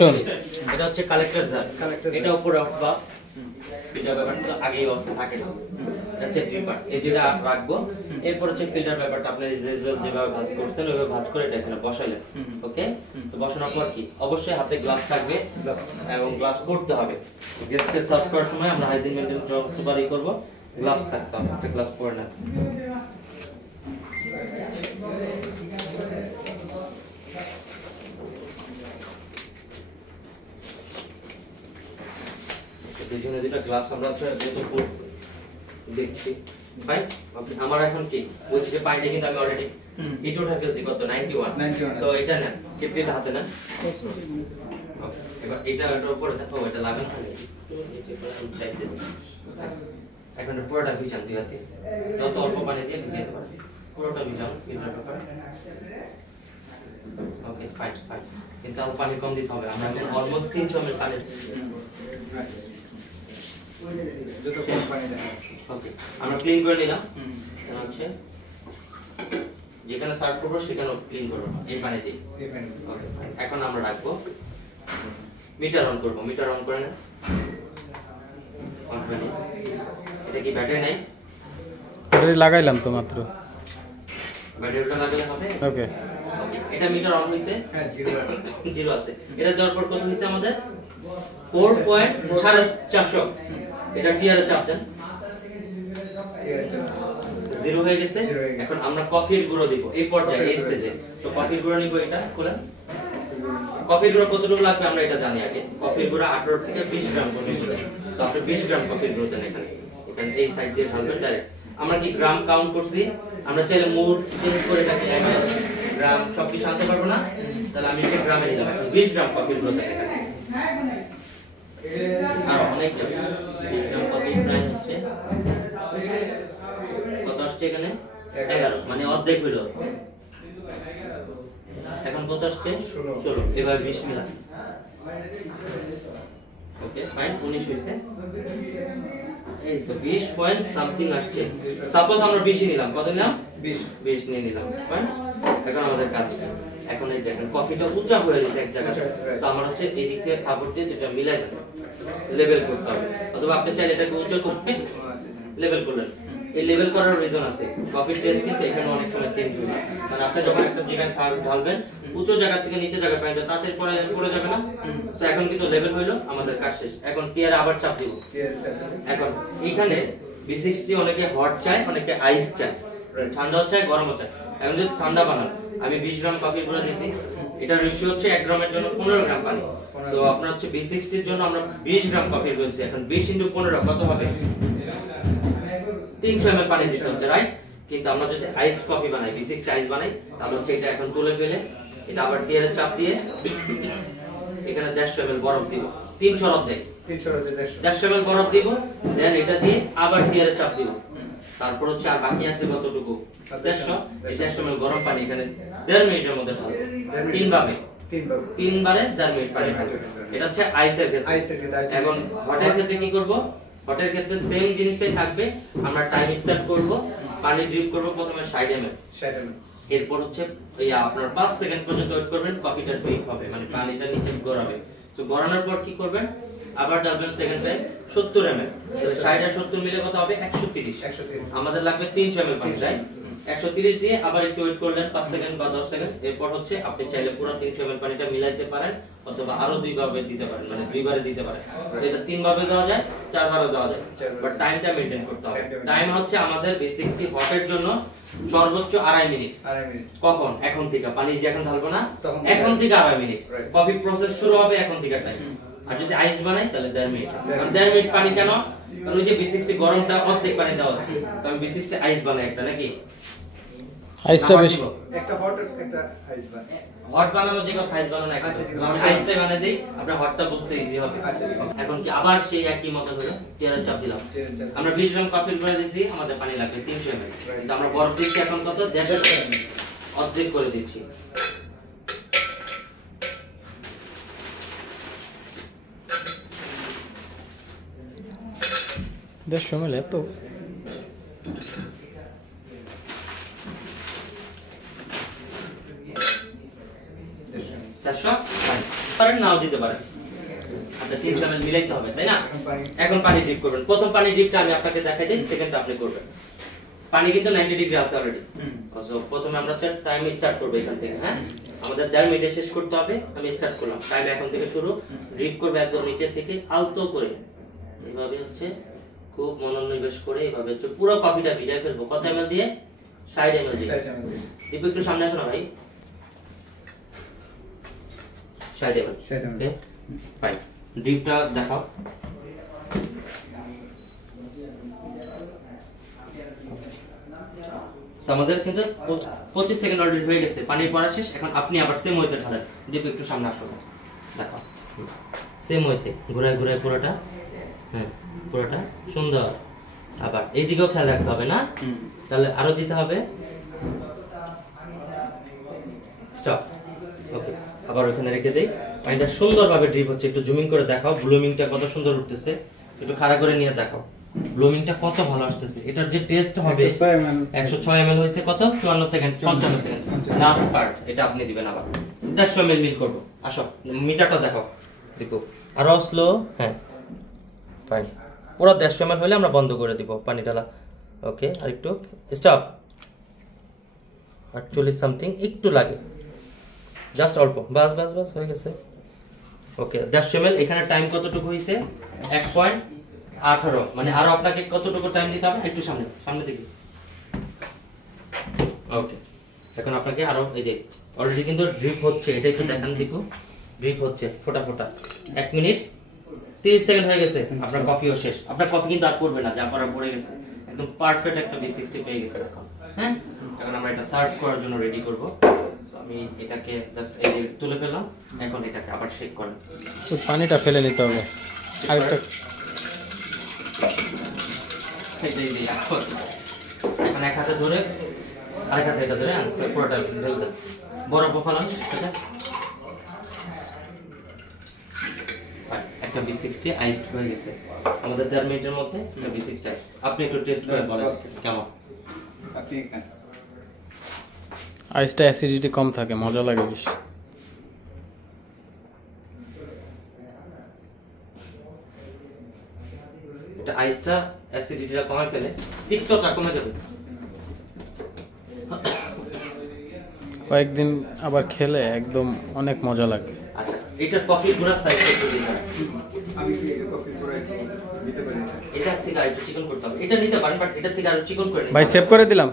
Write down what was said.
শোন, এটা হচ্ছে কালেক্টর জার। এটা উপরে বা ফিল্টার ব্যাপারটা আগেই অবস্থা থাকে না। এটা হচ্ছে ড্রিপার। এই দুটো রাখবো। এরপর হচ্ছে ফিল্টার ব্যাপারটা আপনি যেভাবে ভাঁজ করছেন ওইভাবে ভাঁজ করে এটা এখানে বসাইলেন। ওকে, তো বসানোর পর কি অবশ্যই হাতে গ্লাভস থাকবে এবং গ্লাভস পরতে হবে। গেস্টকে সার্ভ করার সময় আমরা হাইজিন মেইনটেইন সুপারি করব, গ্লাভস থাকতে হবে। আপনি গ্লাভস পরে নেন। দুজনে দুটো গ্লাভস আমরা দেখছি ভাই। আমার এখন কি বলছি যে পাইটা কিন্তু আমি অলরেডি হিট উঠে ফেলছি কত 91। সো এটা না কেটলিটা হাতে না। এবার এটা এর উপরে দেখো এটা লাগান খালি নিচে করে টাইপ দেব। এখন পুরোটা ভিজান দুই হাতে, যত অল্প পানি দিয়ে ভিজাতে পারবে পুরোটা ভিজান filter paper. Okay fine fine, কিন্তু আর পানি কম দিতে হবে। আমরা এখন অলমোস্ট 300 ml পানি যত কম পানি দেন। ওকে, আমরা ক্লিন করে নিলাম। এটা হচ্ছে যেখানে সার্ভ করব সেখানে ক্লিন করব এই পানি দিয়ে। ওকে ফাইন, এখন আমরা রাখবো। মিটার অন করব। মিটার অন করে না, অন করে নি। এটা কি ব্যাটারি নাই? ব্যাটারি লাগাইলাম তো মাত্র। ব্যাটারিটা লাগালে হবে। ওকে, এটা মিটার অন হইছে। হ্যাঁ, জিরো আছে। জিরো আছে। এটা দেওয়ার পর কত হইছে আমাদের 4.450। এটা টিয়ারে চাপ দেন। জিরো হয়ে গেছে। এখন আমরা কফির গুঁড়ো দিব এই পর্যায়ে, এই স্টেজে। তো কফির গুঁড়ো নিব। এটা খুলেন। কফির গুঁড়ো কতটুকু লাগবে আমরা এটা জানি আগে। কফির গুঁড়ো 18 থেকে 20 গ্রাম পর্যন্ত দেন। তো আপনি 20 গ্রাম কফির গুঁড়ো দেন এখানে। এখানে এই সাইড দিয়ে ঢালবেন ডাইরেক্ট। আমরা কি গ্রাম কাউন্ট করছি? আমরা চাইলে মুড চেঞ্জ করে এটাকে এমএল গ্রাম সবকিছু আনতে পারবো না, তাহলে আমি এটা গ্রামে নিলাম। এখন 20 গ্রাম কফির গুঁড়ো দেন এখানে। আর অনেক যাবে 20 গ্রাম কফি প্রায় হচ্ছে কত আসছে এখানে 11, মানে অর্ধেক হইল। এখন কত আসছে 16। এবার 20 মিলান। ওকে ফাইন, 19 হইছে। এই তো 20 পয়েন্ট সামথিং আসছে। সাপোজ আমরা 20 নিলাম। কত নিলাম? 20 নিয়ে নিলাম। ফাইন, এখন আমাদের কাজ। এখন এই দেখেন কফিটা উঁচা হয়ে গেছে এক জায়গায়। তো আমার হচ্ছে এই দিক থেকে খাবার দিয়ে যেটা মিলাই দেন, লেভেল করতে হবে। অথবা আপনি চাইলে এটাকে উঁচা করতে লেভেল করলেন। এই লেভেল করার রিজন আছে। কফির টেস্ট কিন্তু এখানে অনেক সময় চেঞ্জ হয়ে যায়। মানে আপনি যখন একটা জায়গায় ঢালবেন উঁচু জায়গা থেকে নিচে জায়গা পাইলে তাড়াতাড়ি পড়ে যাবে না। তো এখন কিন্তু লেভেল হইলো, আমাদের কাজ শেষ। এখন টিয়ারে আবার চাপ দিব। এখন এখানে B60 অনেকে হট চায়, অনেকে আইস চায়, ঠান্ডাও চায় গরমও চায়। এখন যদি ঠান্ডা বানান, আমি 20 গ্রাম কফির গুঁড়ো দিচ্ছি। এটা রেশিও হচ্ছে 1 গ্রামের জন্য 15 গ্রাম পানি। তো আপনার হচ্ছে B60 এর জন্য আমরা 20 গ্রাম কফি বলছি। এখন 20 × 15 কত হবে? 300 ml পানি দিতে হচ্ছে, রাইট? কিন্তু আমরা যদি আইস কফি বানাই, B60 আইস বানাই, তাহলে হচ্ছে এটা এখন তুলে ফেলে এটা আবার টিয়ারে চাপ দিয়ে এখানে 150 ml বরফ দিব। 300 অর্ধেক 150 ml বরফ দিব। দেন এটা দিয়ে আবার টিয়ারে চাপ দিব। তারপর হচ্ছে আর বাকি আছে কতটুকু 150। এই 150 ml গরম পানি এখানে 1.5 মিনিটের মধ্যে ঢালবো। তিনবারে 1.5 মিনিট পানি ঢালবো। এটা হচ্ছে আইসের ক্ষেত্রে। এখন হটের ক্ষেত্রে কি করব? হটের ক্ষেত্রে সেম জিনিসটাই থাকবে। আমরা টাইম স্টার্ট করব, পানি ড্রিপ করব প্রথমে 60 ml। এরপর হচ্ছে আপনার 5 সেকেন্ড পর্যন্ত ওয়েট করবেন, কফিটা ড্রিপ হবে, মানে পানিটা নিচে গড়াবে। তো গড়ানোর পর কি করবেন? আবার ডালবেন সেকেন্ড টাইম 70 ml। তাহলে 60 আর 70 মিলে কত হবে? 130। আমাদের লাগবে 300 ml পানি, রাইট? 130 দিয়ে আবার একটু ওয়েট করলেন 5 সেকেন্ড বা 10 সেকেন্ড। এরপর হচ্ছে আপনি চাইলে পুরো 300 ml পানিটা মিলাইতে পারেন, অথবা আরো দুই ভাবে দিতে পারেন, মানে দুইবারে দিতে পারেন। এটা তিন ভাবে দেওয়া যায়, চার ভাবে দেওয়া যায়, বাট টাইমটা মেইনটেইন করতে হবে। টাইম হচ্ছে আমাদের B60 হটের জন্য সর্বোচ্চ 2.5 মিনিট। কখন? এখন থেকে। পানি যে এখন ঢালবো না, এখন থেকে 2.5 মিনিট। কফি প্রসেস শুরু হবে এখন থেকে টাইম। আর যদি আইস বানাই তাহলে 1.5 মিনিট। কারণ 1.5 মিনিট পানি কেন? কারণ ওই যে B60 গরমটা অর্ধেক পানি দেওয়া হচ্ছে। তো আমি B60 আইস বানাই একটা, নাকি আইসটা বেশি একটা হট একটা আইস বানাই। হট বানানো যে কথা আইস বানানো একটা, আমি আইসটাই বানাই দেই, আপনার হটটা বুঝতে ইজি হবে। এখন কি আবার সেই একই মত হলো, টিয়ারে চাপ দিলাম। আমরা 20 গ্রাম কফি করে দিয়েছি, আমাদের পানি লাগবে 300 ml। কিন্তু আমরা বরফ দিচ্ছি এখন কত? 150 ml, অর্ধেক করে দিচ্ছি। সময় তো 400 পারেন নাও দিতে পারেন, আপনার 300 ml মিলাইতে হবে, তাই না? এখন পানি ড্রিপ করবেন। প্রথম পানি ড্রিপটা আমি আপনাকে দেখাই দিই, সেকেন্ডটা আপনি করবেন। পানি কিন্তু 90 ডিগ্রি আছে অলরেডি। সো প্রথমে আমরা টাইম স্টার্ট করব এখান থেকে। হ্যাঁ, আমাদের 1.5 মিনিটে শেষ করতে হবে। আমি স্টার্ট করলাম, টাইম এখন থেকে শুরু। ড্রিপ করবে একদম নিচে থেকে আলতো করে, এইভাবে হচ্ছে খুব মনোনিবেশ করে এইভাবে হচ্ছে পুরো কফিটা ভিজাই ফেলবো। কত ml দিয়ে? 60 ml দিয়ে। দীপু একটু সামনে আসো না ভাই। 60 ml। ওকে ফাইন, ড্রিপটা দেখাও। আমাদের কিন্তু 25 সেকেন্ড অলরেডি হয়ে গেছে, পানির পড়া শেষ। এখন আপনি আবার সেম ওয়েতে ঢালেন। দীপু একটু সামনে আসো, দেখো সেম ওয়েতে ঘুরায় ঘুরায় পুরোটা। হ্যাঁ, পুরোটা সুন্দর। আবার এইদিকেও খেয়াল রাখতে হবে না, তাহলে আরো দিতে হবে। স্টপ। ওকে, আবার ওখানে রেখে দেই। পানিটা সুন্দরভাবে ড্রিপ হচ্ছে, একটু জুমিং করে দেখাও। ব্লুমিংটা কত সুন্দর উঠতেছে, একটু খাড়া করে নিয়ে দেখাও। ব্লুমিংটা কত ভালো আসতেছে। এটার যে টেস্ট হবে 106 ml হইছে কত 54 সেকেন্ড 55 সেকেন্ড। লাস্ট পার্ট এটা আপনি দিবেন আবার 150 ml মিল করব। আসো মিটারটা দেখাও দীপু, আরো স্লো। হ্যাঁ ফাইন, পুরো 150 ml হলে আমরা বন্ধ করে দিব পানি ঢালা। ওকে, আর একটু স্টপ। 48 সামথিং একটু লাগে, জাস্ট অল্প। বাস বাস বাস হয়ে গেছে। ওকে, 150 ml। এখানে টাইম কতটুকু হইছে? 1.18। মানে আরো আপনাকে কতটুকু টাইম দিতে হবে? একটু সামনে সামনে থেকে। ওকে, এখন আপনাকে আরো এই যে অলরেডি কিন্তু ড্রিপ হচ্ছে, এটা একটু দেখান দীপু। ড্রিপ হচ্ছে ফোঁটা ফোঁটা। 1 মিনিট 30 সেকেন্ড হয়ে গেছে, আপনার কফিও শেষ। আপনার কফি কিন্তু আর পড়বে না, যা পড়া পড়ে গেছে। একদম পারফেক্ট একটা B60 পেয়ে গেছে এখন। হ্যাঁ, এখন আমরা এটা সার্ভ করার জন্য রেডি করব। সো আমি এটাকে জাস্ট এই যে তুলে ফেললাম। এখন এটাকে আবার শেক করেন। পানিটা ফেলে নিতে হবে আরেকটা। এটাই দিই এখন। এখন এক হাতে ধরে আরেক হাতে এটা ধরে আনসার পুরোটা ঢেলে দেন। বরফ ফেলান এটা। একটা B60 আইসড হয়ে গেছে আমাদের 1.5 মিনিটের মধ্যে। একটা B60 আপনি একটু টেস্ট করে বলেন কেমন। আপনি আইসটা অ্যাসিডিটি কম থাকে, মজা লাগে বেশি। এটা আইসটা অ্যাসিডিটিটা কমে ফেলে, তিক্ততা কমে যাবে। কয়েকদিন আবার খেলে একদম অনেক মজা লাগে। আচ্ছা, এটার কফি গুঁড়ার সাইজ একটু দিতে হবে। আমি কি কফি পুরো দিতে পারি? এটা থেকে আরেকটু চিকন করতে হবে। এটা নিতে পারেন, বাট এটা থেকে আরো চিকন করে নিতে ভাই হবে। সেভ করে দিলাম।